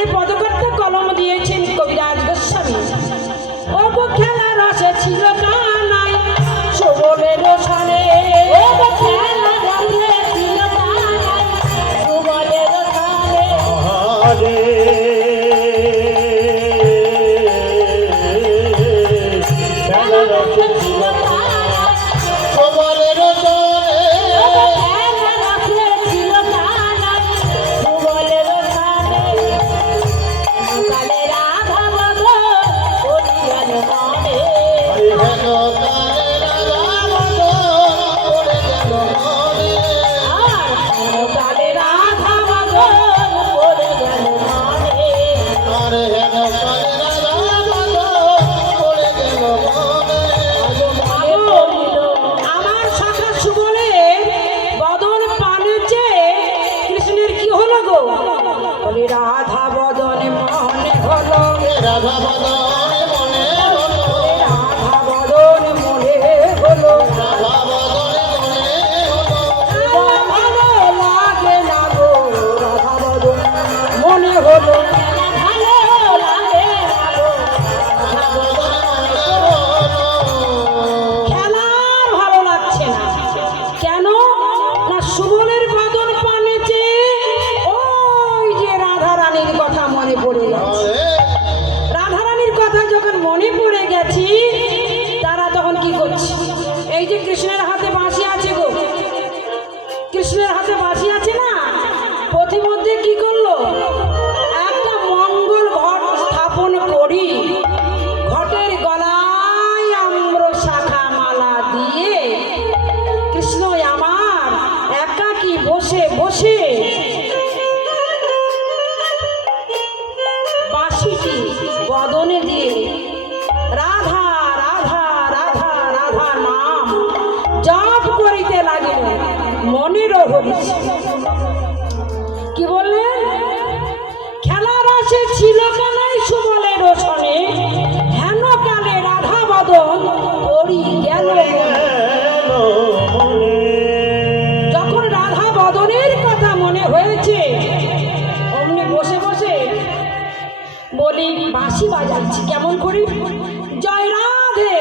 এখানে পদকর্তা কলম দিয়েছেন কবিরাজ গোস্বামী। অবু খেলা রসে ছিল কৃষ্ণের হাতে বাঁশ মনে হয়েছে? অমনি বসে বসে বলি বাঁশি বাজাচ্ছি কেমন করি? জয় রাধে।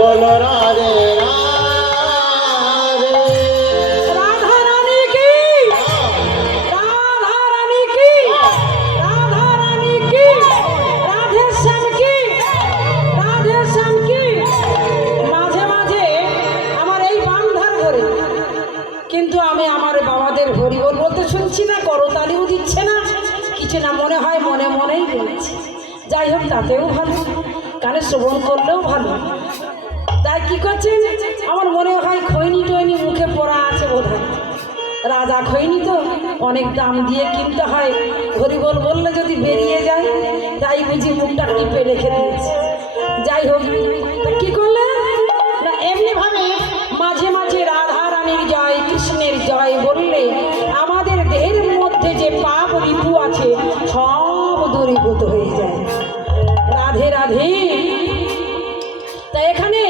বলরা অনেক দাম দিয়ে কিনতে হয়। হরিবল বললে, যদি বেরিয়ে যায় তাই বুঝি মুখটা টিপে রেখে দিয়েছে। যাই হোক কি করলে? না, এমনিভাবে মাঝে মাঝে রাধা রানীর জয়, কৃষ্ণের জয় বললে, আমাদের দেহের মধ্যে যে পাপ রিপু আছে, সব দূরীভূত হয়ে যায়। রাধে রাধে। তা এখানে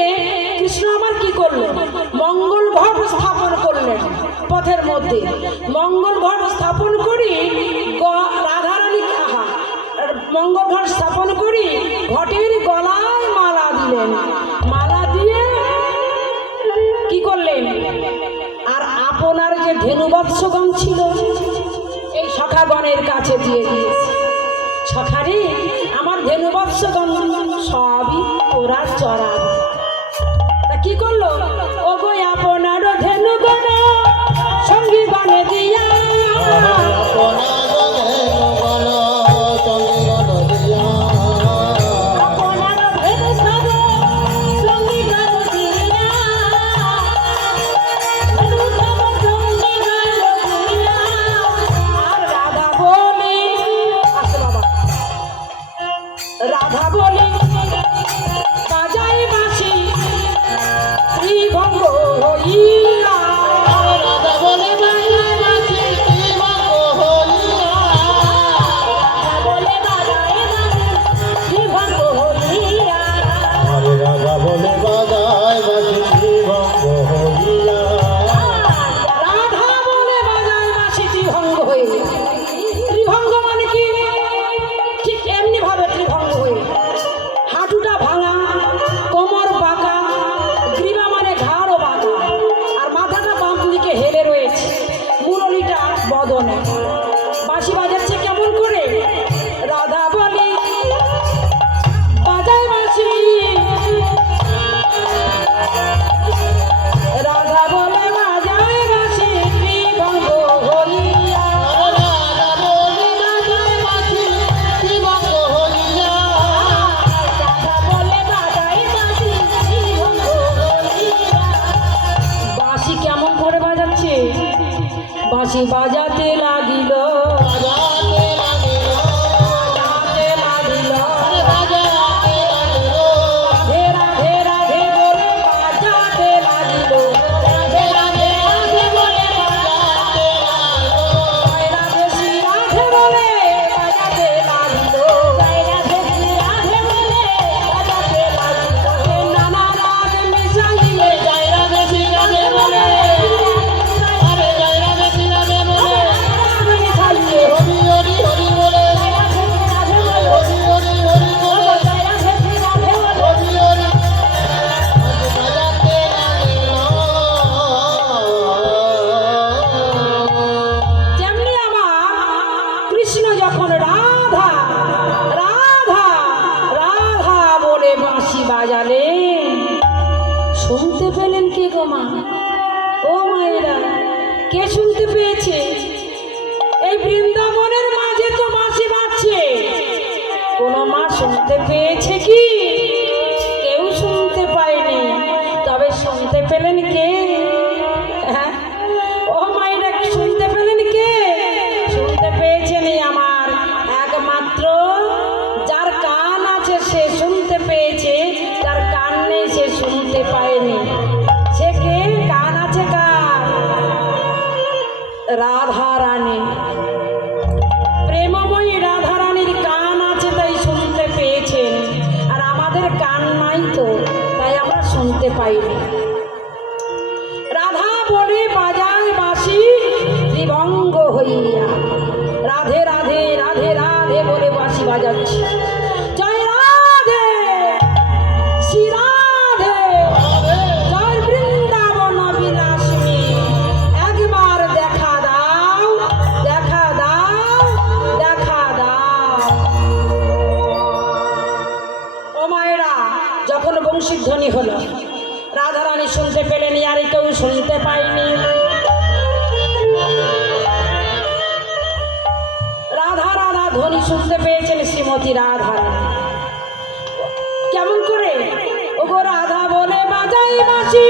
কৃষ্ণ আমার কি করল মঙ্গল ঘট স্থাপন করলেন। পথের মধ্যে মঙ্গল ঘর স্থাপন করি রাধারানী আহা, মঙ্গল ঘর স্থাপন করি, ঘটের গলায় মালা দিলেন। মালা দিয়ে কি করলেন? আর আপনার যে ধেনুবৎসগণ ছিল, এই সখাগণের কাছে দিয়ে দিয়েছে। সখারি, আমার ধেনুবৎসগণ সবই ওরা চড়া। শুনতে পেয়েছে কি যাচ্ছি। জয় রাধে, শ্রী রাধে। একবার দেখা দাও দেখা দাও দেখা দাও। ও মায়েরা, যখন বংশীধ্বনি হলো, রাধারানী শুনতে পেলেন, আর কেউ শুনতে পাইনি উনি শুনতে পেয়েছেন শ্রীমতী রাধা কেমন করে? ওগো রাধা বলে বাজাই বাসি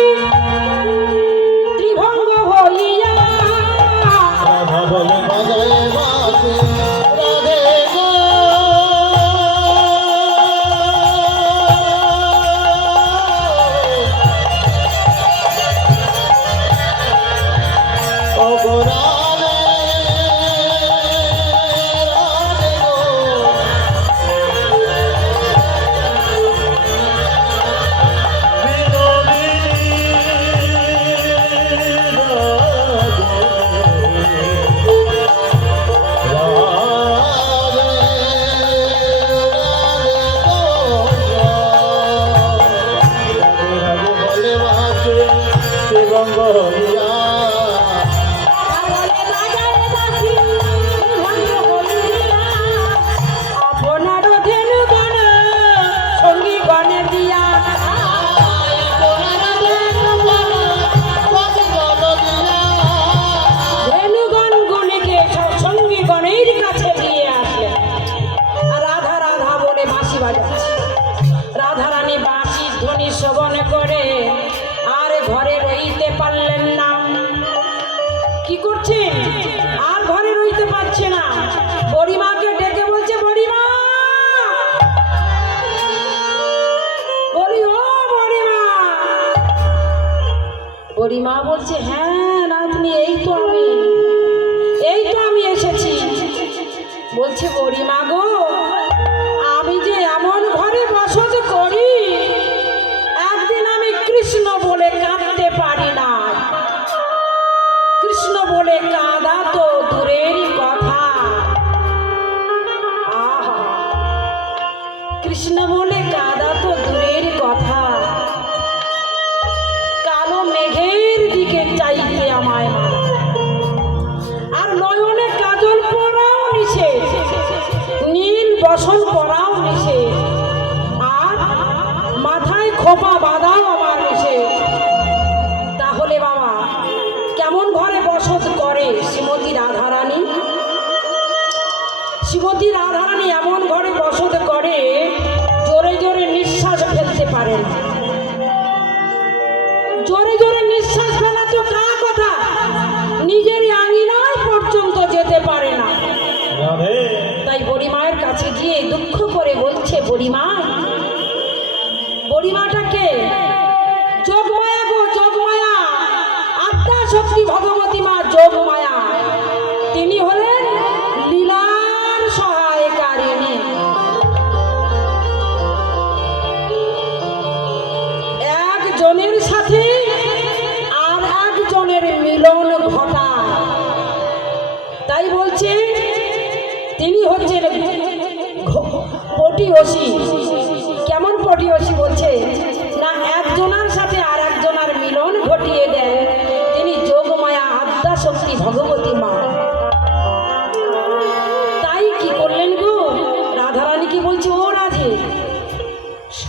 爸爸的。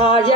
uh, yeah.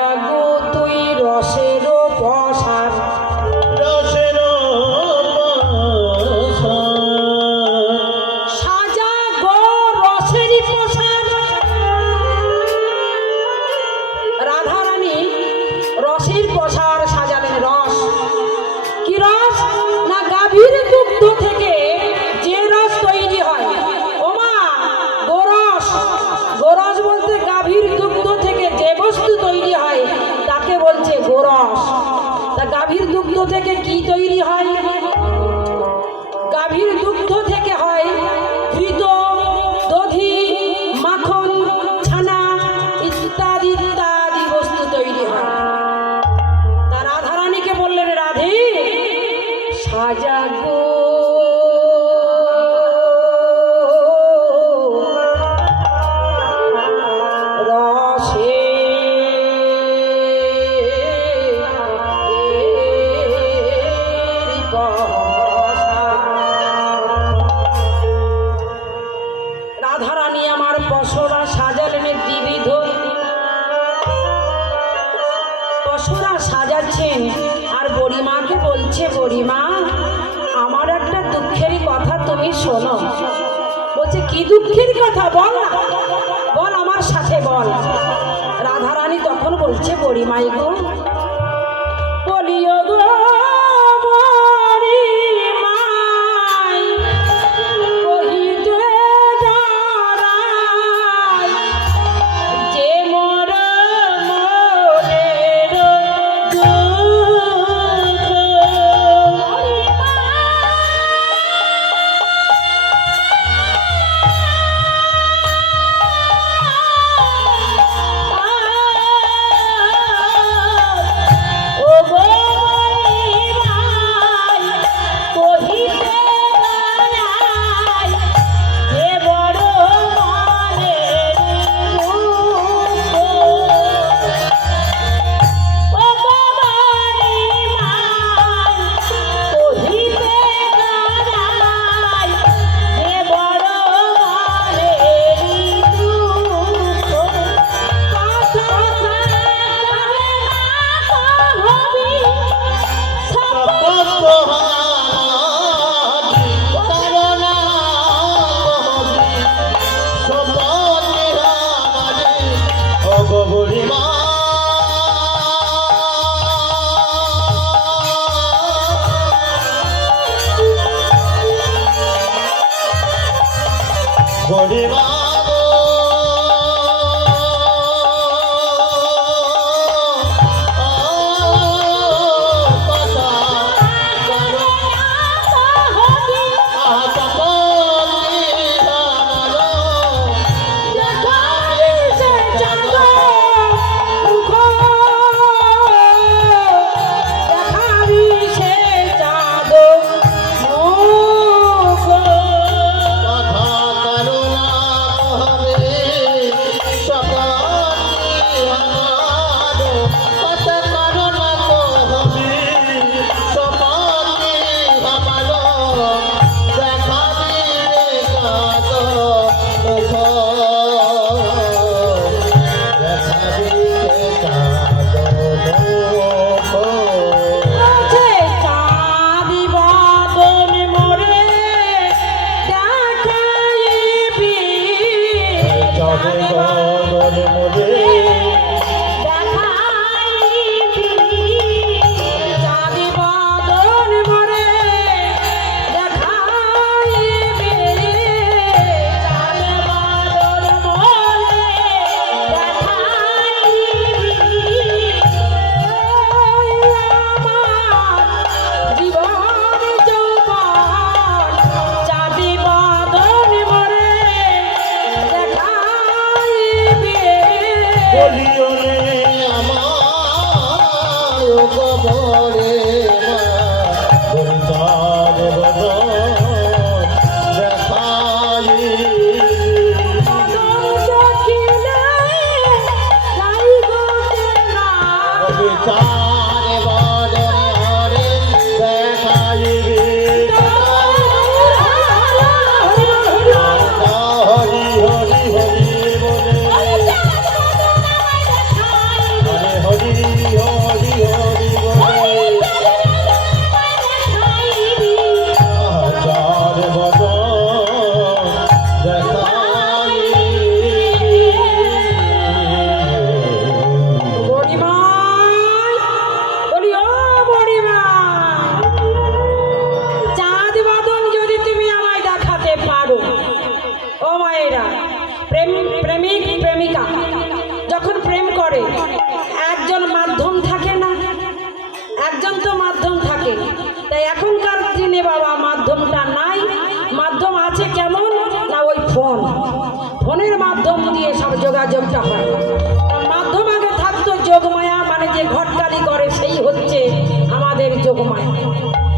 como é.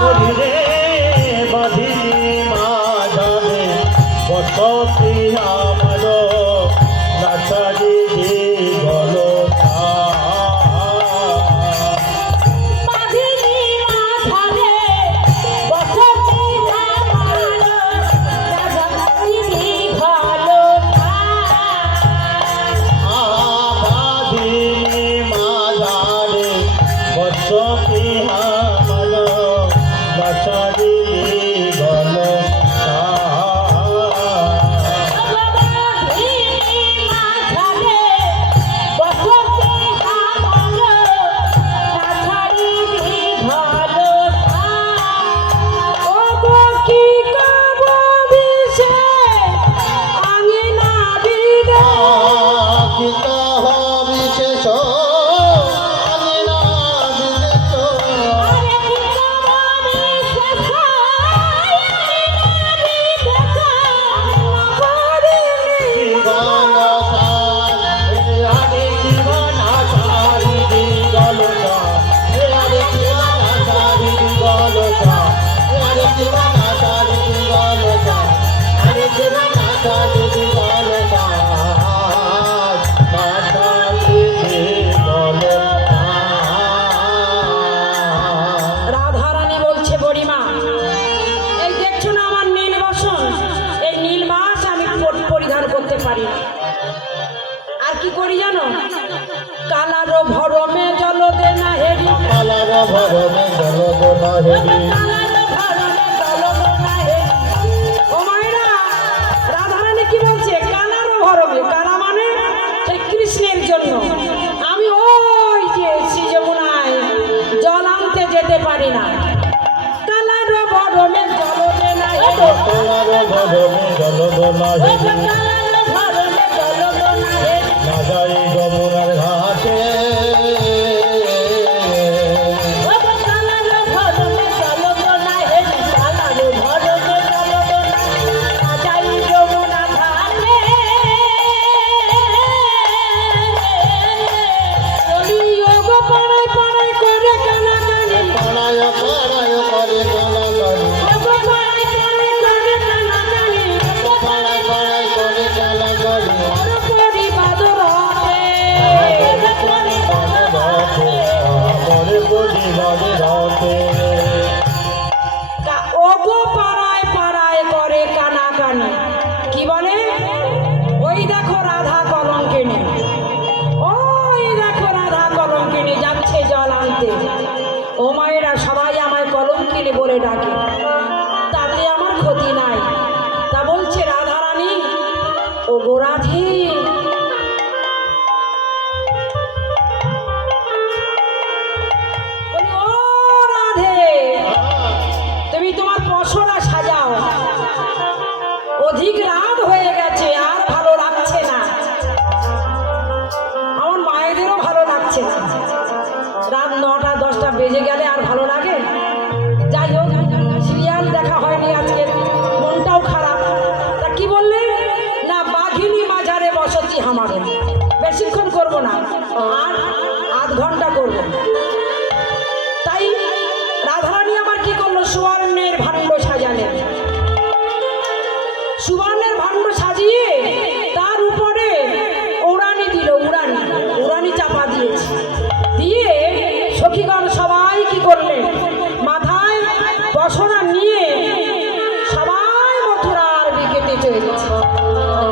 বলি রে মা জানে বসতি জানো? কালার ভরমে জল দে না হেরি কালার ভরমে জল দে না হেরি জন্য। আমি ওই জল আনতে যেতে পারি না। কালার ভরমে জল দে না হেরি কালার ভরমে জল দে না হেরি